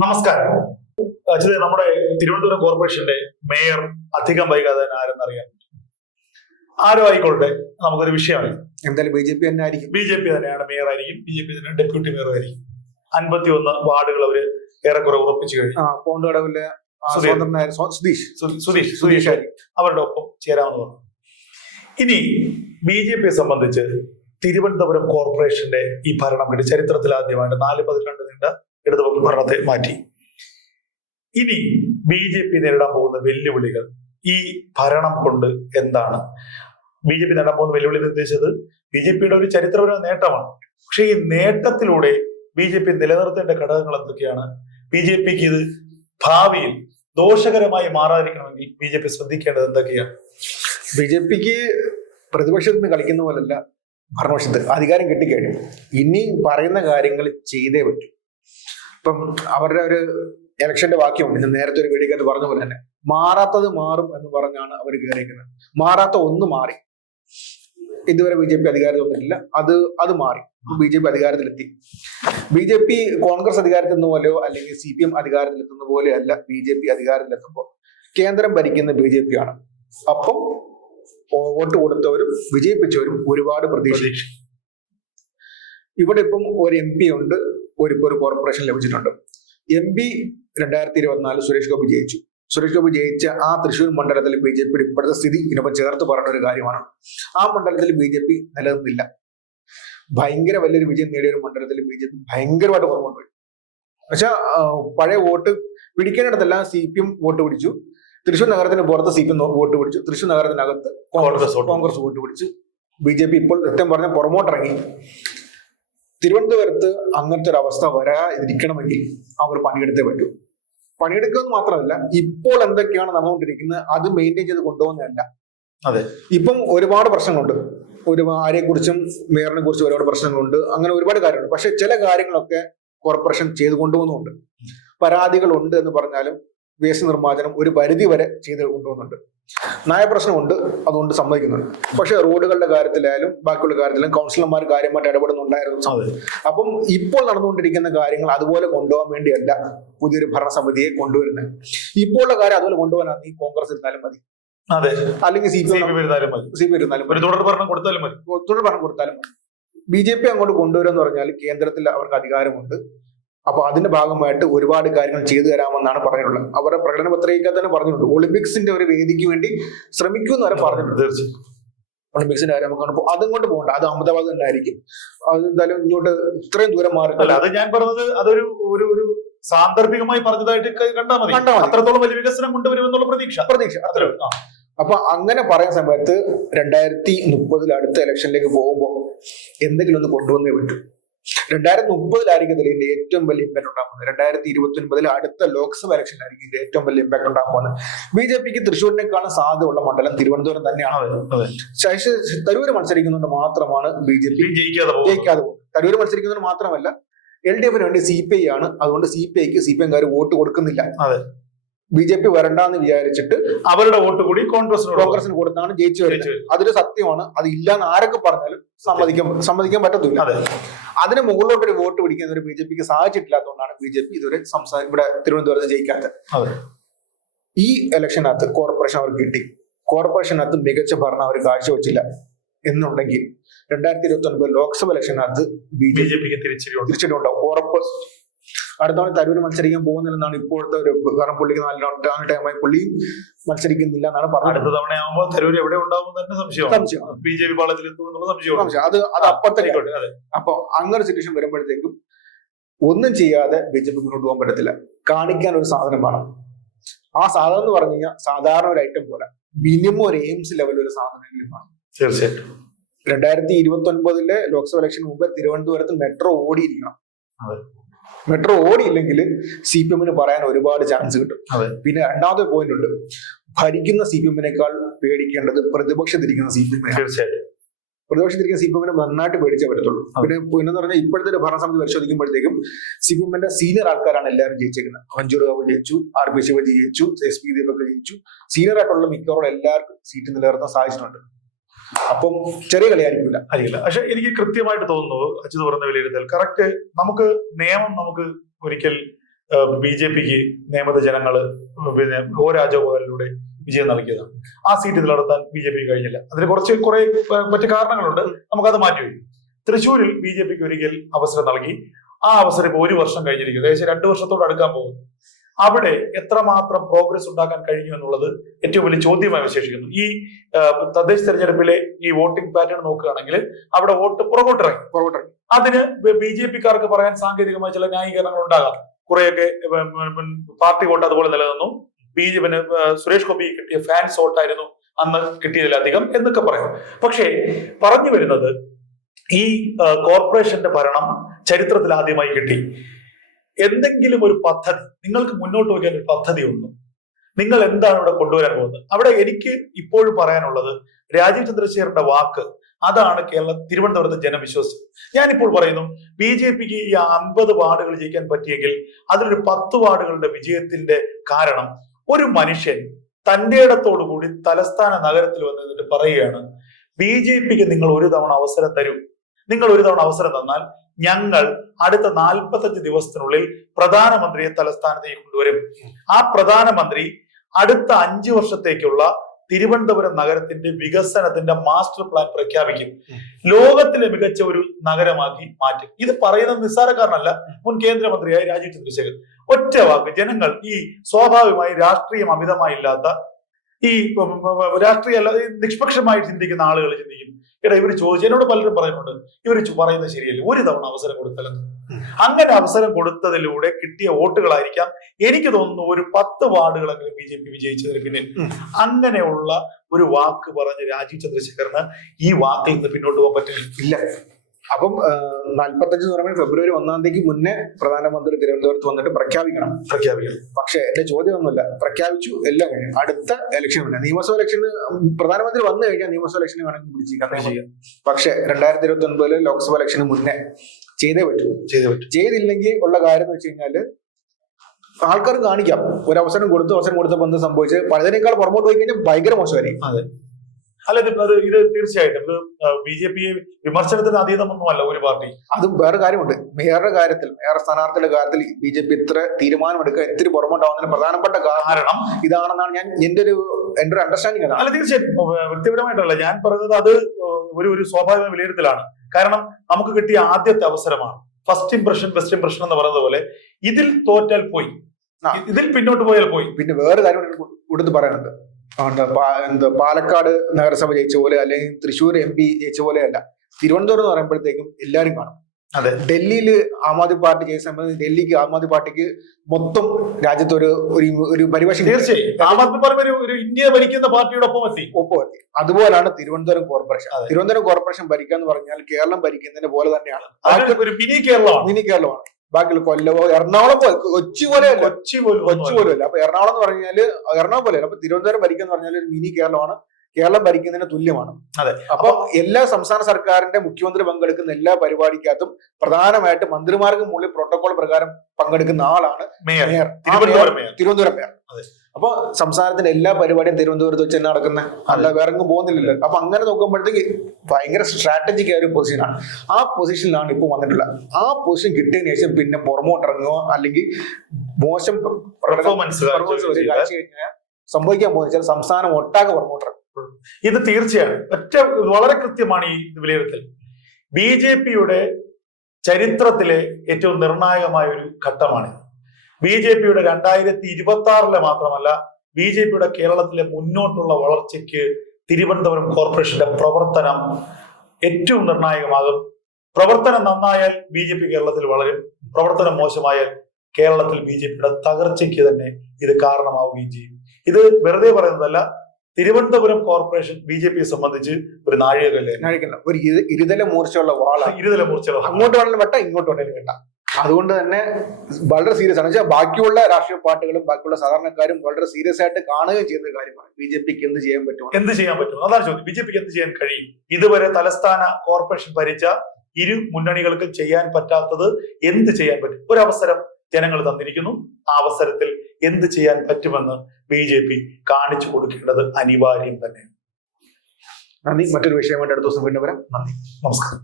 നമസ്കാരം. അച്ഛനെ, നമ്മുടെ തിരുവനന്തപുരം കോർപ്പറേഷന്റെ മേയർ അധികം വൈകാതെ തന്നെ ആരെന്നറിയാൻ ആരോ ആയിക്കോട്ടെ, നമുക്കൊരു വിഷയമല്ല. എന്തായാലും BJP തന്നെ ആയിരിക്കും. BJP തന്നെയാണ് മേയർ ആയിരിക്കും, BJP തന്നെ ഡെപ്യൂട്ടി മേയർ ആയിരിക്കും. 51 വാർഡുകൾ അവര് ഏറെക്കുറെ ഉറപ്പിച്ചു കഴിഞ്ഞു. പോണ്ടുകടവിലെ സുധീഷ് അവരുടെ ഒപ്പം ചേരാമെന്ന് പറഞ്ഞു. ഇനി BJPയെ സംബന്ധിച്ച് തിരുവനന്തപുരം കോർപ്പറേഷന്റെ ഈ ഭരണം കിട്ടി ചരിത്രത്തിൽ ആദ്യമായിട്ട് 4 പതിറ്റാണ്ട് നീണ്ട ഇടതുപക്ഷ ഭരണത്തെ മാറ്റി. ഇനി BJP നേരിടാൻ പോകുന്ന വെല്ലുവിളികൾ ഈ ഭരണം കൊണ്ട് എന്താണ്? BJP നേടാൻ പോകുന്ന വെല്ലുവിളി നിർദ്ദേശിച്ചത് BJPയുടെ ഒരു ചരിത്രപരമായ നേട്ടമാണ്. പക്ഷെ ഈ നേട്ടത്തിലൂടെ BJP നിലനിർത്തേണ്ട ഘടകങ്ങൾ എന്തൊക്കെയാണ്? BJPക്ക് ഇത് ഭാവിയിൽ ദോഷകരമായി മാറാതിരിക്കണമെങ്കിൽ BJP ശ്രദ്ധിക്കേണ്ടത് എന്തൊക്കെയാണ്? BJPക്ക് പ്രതിപക്ഷത്ത് നിന്ന് കളിക്കുന്ന പോലല്ല ഭരണപക്ഷത്ത്. അധികാരം കിട്ടിക്കഴിഞ്ഞു, ഇനി പറയുന്ന കാര്യങ്ങൾ ചെയ്തേ പറ്റൂ. ഇപ്പം അവരുടെ ഒരു ഇലക്ഷന്റെ വാക്യമുണ്ട്, ഇന്ന് നേരത്തെ ഒരു വീഡിയോക്കകത്ത് പറഞ്ഞ പോലെ തന്നെ മാറാത്തത് മാറും എന്ന് പറഞ്ഞാണ് അവർ കയറിയിരിക്കുന്നത്. മാറാത്ത ഒന്ന് മാറി. ഇതുവരെ BJP അധികാരത്തിൽ വന്നിട്ടില്ല, അത് മാറി. BJP അധികാരത്തിലെത്തി. BJP കോൺഗ്രസ് അധികാരത്തിൽ പോലെയോ അല്ലെങ്കിൽ CPM അധികാരത്തിലെത്തുന്ന പോലെയോ അല്ല. BJP അധികാരത്തിലെത്തുമ്പോൾ കേന്ദ്രം ഭരിക്കുന്ന BJP ആണ്. അപ്പം വോട്ട് കൊടുത്തവരും വിജയിപ്പിച്ചവരും ഒരുപാട് പ്രതീക്ഷിച്ചു. ഇവിടെ ഇപ്പം ഒരു MP ഉണ്ട്, ഒരു കോർപ്പറേഷൻ ലഭിച്ചിട്ടുണ്ട്. MP 2024 സുരേഷ് ഗോപി ജയിച്ചു. സുരേഷ് ഗോപി ജയിച്ച ആ തൃശ്ശൂർ മണ്ഡലത്തിൽ BJPയുടെ ഇപ്പോഴത്തെ സ്ഥിതി ഇതിനൊപ്പം ചേർത്ത് പറഞ്ഞ ഒരു കാര്യമാണ്. ആ മണ്ഡലത്തിൽ BJP നിലനിന്നില്ല. ഭയങ്കര വലിയൊരു വിജയം നേടിയ ഒരു മണ്ഡലത്തിൽ BJP ഭയങ്കരമായിട്ട് കുറവുണ്ട്. പക്ഷെ പഴയ വോട്ട് പിടിക്കേണ്ടിടത്തെല്ലാം CPM വോട്ട് പിടിച്ചു. തൃശ്ശൂർ നഗരത്തിന് പുറത്ത് CPM വോട്ട് പിടിച്ചു. തൃശ്ശൂർ നഗരത്തിനകത്ത് കോൺഗ്രസ് വോട്ട് പിടിച്ചു. BJP ഇപ്പോൾ സത്യം പറഞ്ഞ പുറമോട്ടിറങ്ങി. തിരുവനന്തപുരത്ത് അങ്ങനത്തെ ഒരു അവസ്ഥ വരാതിരിക്കണമെങ്കിൽ അവർ പണിയെടുത്തേ പറ്റൂ. പണിയെടുക്കുക മാത്രമല്ല, ഇപ്പോൾ എന്തൊക്കെയാണ് നടന്നുകൊണ്ടിരിക്കുന്നത് അത് മെയിൻറ്റെയിൻ ചെയ്ത് കൊണ്ടുപോകുന്നതല്ല. അതെ, ഇപ്പം ഒരുപാട് പ്രശ്നങ്ങളുണ്ട്. ആരെക്കുറിച്ചും മേയറിനെ കുറിച്ചും ഒരുപാട് പ്രശ്നങ്ങളുണ്ട്. അങ്ങനെ ഒരുപാട് കാര്യങ്ങളുണ്ട്. പക്ഷെ ചില കാര്യങ്ങളൊക്കെ കോർപ്പറേഷൻ ചെയ്ത് കൊണ്ടുപോകുന്നുണ്ട്. പരാതികളുണ്ട് എന്ന് പറഞ്ഞാലും വേസ്റ്റ് നിർമ്മാർജ്ജനം ഒരു പരിധി വരെ ചെയ്ത് കൊണ്ടുപോകുന്നുണ്ട്. നയപ്രശ്നമുണ്ട്, അതുകൊണ്ട് സമ്മതിക്കുന്നുണ്ട്. പക്ഷെ റോഡുകളുടെ കാര്യത്തിലായാലും ബാക്കിയുള്ള കാര്യത്തിലും കൗൺസിലർമാർ കാര്യമായിട്ട് ഇടപെടുന്നുണ്ടായിരുന്നു. അപ്പം ഇപ്പോൾ നടന്നുകൊണ്ടിരിക്കുന്ന കാര്യങ്ങൾ അതുപോലെ കൊണ്ടുപോകാൻ വേണ്ടിയല്ല പുതിയൊരു ഭരണസമിതിയെ കൊണ്ടുവരുന്നത്. ഇപ്പോഴുള്ള കാര്യം അതുപോലെ കൊണ്ടുപോകാനാണ് ഈ കോൺഗ്രസ് ഇരുന്നാലും മതി, അല്ലെങ്കിൽ CPM ഇരുന്നാലും മതി, തുടർ ഭരണം കൊടുത്താലും മതി. BJP അങ്ങോട്ട് കൊണ്ടുവരുമെന്ന് പറഞ്ഞാൽ കേന്ദ്രത്തിൽ അവർക്ക് അധികാരമുണ്ട്. അപ്പൊ അതിന്റെ ഭാഗമായിട്ട് ഒരുപാട് കാര്യങ്ങൾ ചെയ്തു തരാമെന്നാണ് പറഞ്ഞിട്ടുള്ളത്. അവരുടെ പ്രകടന പത്രികയിൽ തന്നെ പറഞ്ഞിട്ടുണ്ട് ഒളിമ്പിക്സിന്റെ ഒരു വേദിക്ക് വേണ്ടി ശ്രമിക്കുമെന്ന് വരെ പറഞ്ഞിട്ടുണ്ട്. തീർച്ചയായും ഒളിമ്പിക്സിന്റെ കാര്യം നമുക്ക് അതുകൊണ്ട് പോകണ്ട, അത് അഹമ്മദാബാദ് തന്നെ ആയിരിക്കും. അത് എന്തായാലും ഇങ്ങോട്ട് ഇത്രയും ദൂരം മാറി. അത് ഞാൻ പറഞ്ഞത് അതൊരു ഒരു സാന്ദർഭികമായി പറഞ്ഞതായിട്ട് കണ്ടാൽ മതി. അത്രത്തോളം വലിയ വികസനം കൊണ്ടുവരുമെന്നുള്ള പ്രതീക്ഷ അത്രേ. അപ്പൊ അങ്ങനെ പറയുന്ന സമയത്ത് 2030 അടുത്ത ഇലക്ഷനിലേക്ക് പോകുമ്പോൾ എന്തെങ്കിലും ഒന്ന് കൊണ്ടുവന്നേ പറ്റൂ. 2030 ഇതിന്റെ ഏറ്റവും വലിയ ഇമ്പാക്ട് ഉണ്ടാകുന്നത്. 2029 അടുത്ത ലോക്സഭ ഇലക്ഷനിലായിരിക്കും ഇതിന്റെ ഏറ്റവും വലിയ ഇമ്പാക്ട് ഉണ്ടാകുന്നത്. BJPക്ക് തൃശ്ശൂരിനേക്കാളും സാധ്യതയുള്ള മണ്ഡലം തിരുവനന്തപുരം തന്നെയാണ്. തരൂര് മത്സരിക്കുന്നതുകൊണ്ട് മാത്രമാണ് BJP ജയിക്കാതെ പോകുന്നത്. തരൂര് മത്സരിക്കുന്നതിന് മാത്രമല്ല, LDFന് വേണ്ടി CPI ആണ്. അതുകൊണ്ട് CPIക്ക് CPM വോട്ട് കൊടുക്കുന്നില്ല. BJP വരണ്ടെന്ന് വിചാരിച്ചിട്ട് അവരുടെ വോട്ട് കൂടി കോൺഗ്രസിന് കൊടുത്താണ് ജയിച്ചു വരുന്നത്. അതൊരു സത്യമാണ്. അത് ഇല്ലാന്ന് ആരൊക്കെ പറഞ്ഞാലും സമ്മതിക്കാൻ പറ്റത്തില്ല. അതിന് മുകളിലോട്ടൊരു വോട്ട് പിടിക്കുന്ന ഒരു BJPക്ക് സാധിച്ചിട്ടില്ലാത്തതുകൊണ്ടാണ് BJP ഇതുവരെ ഇവിടെ തിരുവനന്തപുരത്ത് ജയിക്കാത്തത്. ഈ ഇലക്ഷനകത്ത് കോർപ്പറേഷൻ അവർക്ക് കിട്ടി. കോർപ്പറേഷനകത്ത് മികച്ച ഭരണം അവർ കാഴ്ചവെച്ചില്ല എന്നുണ്ടെങ്കിൽ 2029 ലോക്സഭ ഇലക്ഷനകത്ത് BJPക്ക് തിരിച്ചടിയുണ്ടാവും, ഉറപ്പ്. അടുത്ത തവണ തരൂര് മത്സരിക്കാൻ പോകുന്നില്ലെന്നാണ് ഇപ്പോഴത്തെ ഒരു കാരണം. പുള്ളിക്ക് 4 ടൈമായി പുള്ളിയും മത്സരിക്കുന്നില്ല എന്നാണ് പറഞ്ഞത്. അടുത്ത തവണയാകുമ്പോൾ തരൂര് എവിടെ ഉണ്ടാവും തന്നെ സംശയം. BJP പാളത്തിൽ എത്തുമെന്നുള്ള സംശയം. അത് അപ്പത്തേക്ക്. അപ്പൊ അങ്ങനെ സിറ്റുവേഷൻ വരുമ്പോഴത്തേക്കും ഒന്നും ചെയ്യാതെ BJP മുന്നോട്ട് പോകാൻ പറ്റത്തില്ല. കാണിക്കാൻ ഒരു സാധനം വേണം. ആ സാധനം എന്ന് പറഞ്ഞു കഴിഞ്ഞാൽ സാധാരണ ഒരു ഐറ്റം പോലെ മിനിമം ഒരു എയിംസ് ലെവൽ ഒരു സാധനമെങ്കിലും വേണം. തീർച്ചയായിട്ടും 2029 ലോക്സഭ ഇലക്ഷന് മുമ്പ് തിരുവനന്തപുരത്ത് മെട്രോ ഓടിയിരിക്കണം. മെട്രോ ഓടിയില്ലെങ്കിൽ CPMന് പറയാൻ ഒരുപാട് ചാൻസ് കിട്ടും. പിന്നെ രണ്ടാമത്തെ പോയിന്റ് ഉണ്ട്, ഭരിക്കുന്ന CPMനേക്കാൾ പേടിക്കേണ്ടത് പ്രതിപക്ഷത്തിരിക്കുന്ന CPM. പ്രതിപക്ഷത്തിരിക്കുന്ന CPMനെ നന്നായിട്ട് പേടിച്ചേ പറ്റത്തുള്ളൂ. പിന്നെന്ന് പറഞ്ഞാൽ ഇപ്പോഴത്തെ ഒരു ഭരണസമിതി പരിശോധിക്കുമ്പോഴത്തേക്കും CPMന്റെ സീനിയർ ആൾക്കാരാണ് എല്ലാവരും ജയിച്ചേക്കുന്നത്. മഞ്ജൂർ ബാബു ജയിച്ചു, RB ശിവജി ജയിച്ചു, SP ദീപക് ജയിച്ചു. സീനിയർ ആയിട്ടുള്ള മിക്കവാറും എല്ലാവർക്കും സീറ്റ് നിലനിർത്താൻ സാധിച്ചിട്ടുണ്ട്. അപ്പം ചെറിയ കളിയായിരിക്കില്ല. പക്ഷെ എനിക്ക് കൃത്യമായിട്ട് തോന്നുന്നു അച്യുത് പറഞ്ഞ വിലയിരുത്തൽ കറക്റ്റ്. നമുക്ക് നിയമം ഒരിക്കൽ BJPക്ക് നിയമത്തെ ജനങ്ങൾ പിന്നെ ഒ രാജഗോപാലിലൂടെ വിജയം നൽകിയതാണ്. ആ സീറ്റ് നിലനിർത്താൻ BJP കഴിഞ്ഞില്ല. അതിന് കുറെ മറ്റു കാരണങ്ങളുണ്ട്, നമുക്കത് മാറ്റിവെക്കും. തൃശ്ശൂരിൽ BJPക്ക് ഒരിക്കൽ അവസരം നൽകി. ആ അവസരം ഇപ്പോൾ 1 വർഷം കഴിഞ്ഞിരിക്കുന്നു, ഏകദേശം 2 വർഷത്തോട് അടുക്കാൻ പോകുന്നു. അവിടെ എത്രമാത്രം പ്രോഗ്രസ് ഉണ്ടാക്കാൻ കഴിഞ്ഞു എന്നുള്ളത് ഏറ്റവും വലിയ ചോദ്യമായി വിശേഷിക്കുന്നു. ഈ തദ്ദേശ തെരഞ്ഞെടുപ്പിലെ ഈ വോട്ടിംഗ് പാറ്റേൺ നോക്കുകയാണെങ്കിൽ അവിടെ വോട്ട് പുറകോട്ടിറങ്ങി. അതിന് BJPക്കാർക്ക് പറയാൻ സാങ്കേതികമായ ചില ന്യായീകരണങ്ങൾ ഉണ്ടാകാം. കുറെയൊക്കെ പാർട്ടി വോട്ട് അതുപോലെ നിലനിന്നു. BJP സുരേഷ് ഗോപി കിട്ടിയ ഫാൻസ് വോട്ടായിരുന്നു അന്ന് കിട്ടിയതിലധികം എന്നൊക്കെ പറയാം. പക്ഷേ പറഞ്ഞു വരുന്നത് ഈ കോർപ്പറേഷന്റെ ഭരണം ചരിത്രത്തിൽ ആദ്യമായി കിട്ടി. എന്തെങ്കിലും ഒരു പദ്ധതി നിങ്ങൾക്ക് മുന്നോട്ട് വയ്ക്കാൻ ഒരു പദ്ധതി ഉണ്ടോ? നിങ്ങൾ എന്താണ് ഇവിടെ കൊണ്ടുവരാൻ പോകുന്നത്? അവിടെ എനിക്ക് ഇപ്പോഴും പറയാനുള്ളത് രാജീവ് ചന്ദ്രശേഖരന്റെ വാക്ക്, അതാണ് തിരുവനന്തപുരത്തെ ജനം വിശ്വസിച്ചത്. ഞാനിപ്പോൾ പറയുന്നു, BJPക്ക് ഈ 50 വാർഡുകൾ ജയിക്കാൻ പറ്റിയെങ്കിൽ അതിലൊരു 10 വാർഡുകളുടെ വിജയത്തിന്റെ കാരണം ഒരു മനുഷ്യൻ തന്റെ ഇടത്തോടുകൂടി തലസ്ഥാന നഗരത്തിൽ വന്നിട്ട് പറയുകയാണ്, BJPക്ക് നിങ്ങൾ ഒരു തവണ അവസരം തരൂ. നിങ്ങൾ ഒരു തവണ അവസരം തന്നാൽ ഞങ്ങൾ അടുത്ത 45 ദിവസത്തിനുള്ളിൽ പ്രധാനമന്ത്രിയെ തലസ്ഥാനത്തേക്ക് കൊണ്ടുവരും. ആ പ്രധാനമന്ത്രി അടുത്ത 5 വർഷത്തേക്കുള്ള തിരുവനന്തപുരം നഗരത്തിന്റെ വികസനത്തിന്റെ മാസ്റ്റർ പ്ലാൻ പ്രഖ്യാപിക്കും. ലോകത്തിലെ മികച്ച ഒരു നഗരമാക്കി മാറ്റും. ഇത് പറയുന്നത് നിസ്സാരക്കാരനല്ല, മുൻ കേന്ദ്രമന്ത്രിയായ രാജീവ് ചന്ദ്രശേഖർ. ഒറ്റ വാക്ക്, ജനങ്ങൾ ഈ സ്വാഭാവികമായി രാഷ്ട്രീയം അമിതമായില്ലാത്ത ഈ രാഷ്ട്രീയ നിഷ്പക്ഷമായി ചിന്തിക്കുന്ന ആളുകൾ ചിന്തിക്കും, എടാ ഇവർ ചോദിച്ചു, എന്നോട് പലരും പറയുന്നുണ്ട് ഇവർ പറയുന്നത് ശരിയല്ല, ഒരു തവണ അവസരം കൊടുത്തല്ലെന്ന്. അങ്ങനെ അവസരം കൊടുത്തതിലൂടെ കിട്ടിയ വോട്ടുകളായിരിക്കാം എനിക്ക് തോന്നുന്നു ഒരു 10 വാർഡുകളെങ്കിലും BJP വിജയിച്ചതിന് പിന്നിൽ. അങ്ങനെയുള്ള ഒരു വാക്ക് പറഞ്ഞ് രാജീവ് ചന്ദ്രശേഖരന് ഈ വാക്കിൽ നിന്ന് പിന്നോട്ട് പോകാൻ പറ്റില്ല. അപ്പം 45 എന്ന് പറയുമ്പോൾ ഫെബ്രുവരി 1-ാം തീയതിക്ക് മുന്നേ പ്രധാനമന്ത്രി തിരുവനന്തപുരത്ത് വന്നിട്ട് പ്രഖ്യാപിക്കണം. പക്ഷെ എന്റെ ചോദ്യം ഒന്നുമില്ല, പ്രഖ്യാപിച്ചു, എല്ലാം കഴിഞ്ഞു. അടുത്ത ഇലക്ഷൻ പിന്നെ നിയമസഭ ഇലക്ഷന് പ്രധാനമന്ത്രി വന്നു കഴിഞ്ഞാൽ നിയമസഭ ഇലക്ഷന് വേണമെങ്കിൽ പിടിച്ചിരിക്കാം. പക്ഷെ 2029 ലോക്സഭ ഇലക്ഷന് മുന്നേ ചെയ്തേ പറ്റൂ. ചെയ്തില്ലെങ്കിൽ ഉള്ള കാര്യം എന്ന് വെച്ച് കഴിഞ്ഞാല് ആൾക്കാർ കാണിക്കാം, ഒരു അവസരം കൊടുത്തപ്പോൾ എന്ത് സംഭവിച്ചത്, പഴയതിനേക്കാൾ പുറമോട്ട് പോയി കഴിഞ്ഞാൽ ഭയങ്കര മോശമായിരിക്കും. അതെ, അല്ല ഇത് തീർച്ചയായിട്ടും BJP വിമർശനത്തിന് അതീതമൊന്നുമല്ല ഒരു പാർട്ടി. അതും വേറെ കാര്യമുണ്ട്, മേയറുടെ കാര്യത്തിൽ, മേയർ സ്ഥാനാർത്ഥിയുടെ കാര്യത്തിൽ BJP ഇത്ര തീരുമാനമെടുക്കുക ഇത്തിരി പുറമോട്ടാവുന്നതിന് പ്രധാനപ്പെട്ട കാരണം ഇതാണെന്നാണ് എന്റെ ഒരു അണ്ടർസ്റ്റാൻഡിംഗ്. അല്ല, തീർച്ചയായിട്ടും വ്യക്തിപരമായിട്ടല്ല ഞാൻ പറയുന്നത്, അത് ഒരു സ്വാഭാവിക വിലയിരുത്തലാണ്. കാരണം നമുക്ക് കിട്ടിയ ആദ്യത്തെ അവസരമാണ്. ഫസ്റ്റ് ഇംപ്രഷൻ ബെസ്റ്റ് ഇംപ്രഷൻ എന്ന് പറയുന്നത് പോലെ ഇതിൽ തോറ്റാൽ പോയി, ഇതിൽ പിന്നോട്ട് പോയാൽ പോയി. പിന്നെ വേറെ കാര്യം കൊടുത്ത് പറയാനുണ്ട്, പാലക്കാട് നഗരസഭ ജയിച്ച പോലെ അല്ലെങ്കിൽ തൃശ്ശൂർ MP ജയിച്ച പോലെ അല്ല, തിരുവനന്തപുരം എന്ന് പറയുമ്പോഴത്തേക്കും എല്ലാവരും കാണും. അതെ, ഡൽഹിയിൽ ആം ആദ്മി പാർട്ടി ജയിച്ച സമയത്ത് ഡൽഹിക്ക് ആം ആദ്മി പാർട്ടിക്ക് മൊത്തം രാജ്യത്ത് ഒരു പരിവേഷം. തീർച്ചയായും ആം ആദ്മി പാർട്ടി ഒരു ഇന്ത്യ ഭരിക്കുന്ന പാർട്ടിയുടെ ഒപ്പം എത്തി. അതുപോലെയാണ് തിരുവനന്തപുരം കോർപ്പറേഷൻ. തിരുവനന്തപുരം കോർപ്പറേഷൻ ഭരിക്കാന്ന് പറഞ്ഞാൽ കേരളം ഭരിക്കുന്നതിനെ പോലെ തന്നെയാണ്, ഒരു മിനി കേരളമാണ്. ബാക്കിയുള്ള കൊല്ലമോ എറണാകുളം കൊച്ചി പോലെയല്ല. അപ്പൊ എറണാകുളം എന്ന് പറഞ്ഞാല് എറണാകുളം പോലെയല്ല. അപ്പൊ തിരുവനന്തപുരം ഭരിക്കാന്ന് പറഞ്ഞാൽ ഒരു മിനി കേരളമാണ്, കേരളം ഭരിക്കുന്നതിന് തുല്യമാണ്. അതെ, അപ്പൊ എല്ലാ സംസ്ഥാന സർക്കാരിന്റെ മുഖ്യമന്ത്രി പങ്കെടുക്കുന്ന എല്ലാ പരിപാടിക്കകത്തും പ്രധാനമായിട്ട് മന്ത്രിമാർക്ക് മുകളിൽ പ്രോട്ടോകോൾ പ്രകാരം പങ്കെടുക്കുന്ന ആളാണ് മേയർ, തിരുവനന്തപുരം മേയർ. അപ്പൊ സംസ്ഥാനത്തിന്റെ എല്ലാ പരിപാടിയും തിരുവനന്തപുരത്ത് വെച്ച് തന്നെ നടക്കുന്നത്, അല്ല വേറെ എങ്ങും പോകുന്നില്ലല്ലോ. അപ്പൊ അങ്ങനെ നോക്കുമ്പോഴത്തേക്ക് ഭയങ്കര സ്ട്രാറ്റജിക് ആയ ഒരു പൊസിഷനാണ്. ആ പൊസിഷനിലാണ് ഇപ്പൊ വന്നിട്ടുള്ളത്. ആ പൊസിഷൻ കിട്ടിയതിനു ശേഷം പിന്നെ പുറമോട്ടിറങ്ങുകയോ അല്ലെങ്കിൽ മോശം പെർഫോമൻസ് കാഴ്ച കഴിഞ്ഞാൽ സംഭവിക്കാൻ പോകുന്ന സംസ്ഥാനം ഒട്ടാകെ പുറമോട്ടിറങ്ങും. ഇത് തീർച്ചയാണ് വളരെ കൃത്യമാണ് ഈ വിലയിരുത്തൽ. BJPയുടെ ചരിത്രത്തിലെ ഏറ്റവും നിർണായകമായ ഒരു ഘട്ടമാണ്. BJPയുടെ 2026 മാത്രമല്ല, BJPയുടെ കേരളത്തിലെ മുന്നോട്ടുള്ള വളർച്ചയ്ക്ക് തിരുവനന്തപുരം കോർപ്പറേഷന്റെ പ്രവർത്തനം ഏറ്റവും നിർണായകമാകും. പ്രവർത്തനം നന്നായാൽ BJP കേരളത്തിൽ വളരും, പ്രവർത്തനം മോശമായാൽ കേരളത്തിൽ BJPയുടെ തകർച്ചയ്ക്ക് തന്നെ ഇത് കാരണമാവുകയും ചെയ്യും. ഇത് വെറുതെ പറയുന്നതല്ല, തിരുവനന്തപുരം കോർപ്പറേഷൻ BJPയെ സംബന്ധിച്ച് ഒരു നാഴികക്കല്ലേ, ഒരു ഇരുതല മൂർച്ചയുള്ള വാളാണ്. അങ്ങോട്ട് വേണമെങ്കിലും വെട്ടാം, ഇങ്ങോട്ട് വേണമെങ്കിലും വെട്ടാം. അതുകൊണ്ട് തന്നെ വളരെ സീരിയസ് ആണ്. വെച്ചാൽ ബാക്കിയുള്ള രാഷ്ട്രീയ പാർട്ടികളും ബാക്കിയുള്ള സാധാരണക്കാരും വളരെ സീരിയസ് ആയിട്ട് കാണുകയും ചെയ്യുന്ന ഒരു കാര്യമാണ്. BJPക്ക് എന്ത് ചെയ്യാൻ പറ്റും, അതാണ് ചോദ്യം. BJPക്ക് എന്ത് ചെയ്യാൻ കഴിയും? ഇതുവരെ തലസ്ഥാന കോർപ്പറേഷൻ ഭരിച്ച ഇരു മുന്നണികൾക്ക് ചെയ്യാൻ പറ്റാത്തത് എന്ത് ചെയ്യാൻ പറ്റും? ഒരവസരം ജനങ്ങൾ തന്നിരിക്കുന്നു. ആ അവസരത്തിൽ എന്ത് ചെയ്യാൻ പറ്റുമെന്ന് BJP കാണിച്ചു കൊടുക്കേണ്ടത് അനിവാര്യം തന്നെ. നന്ദി. മറ്റൊരു വിഷയമായിട്ട് അടുത്ത ദിവസം വീണ്ടും വരാം. നന്ദി, നമസ്കാരം.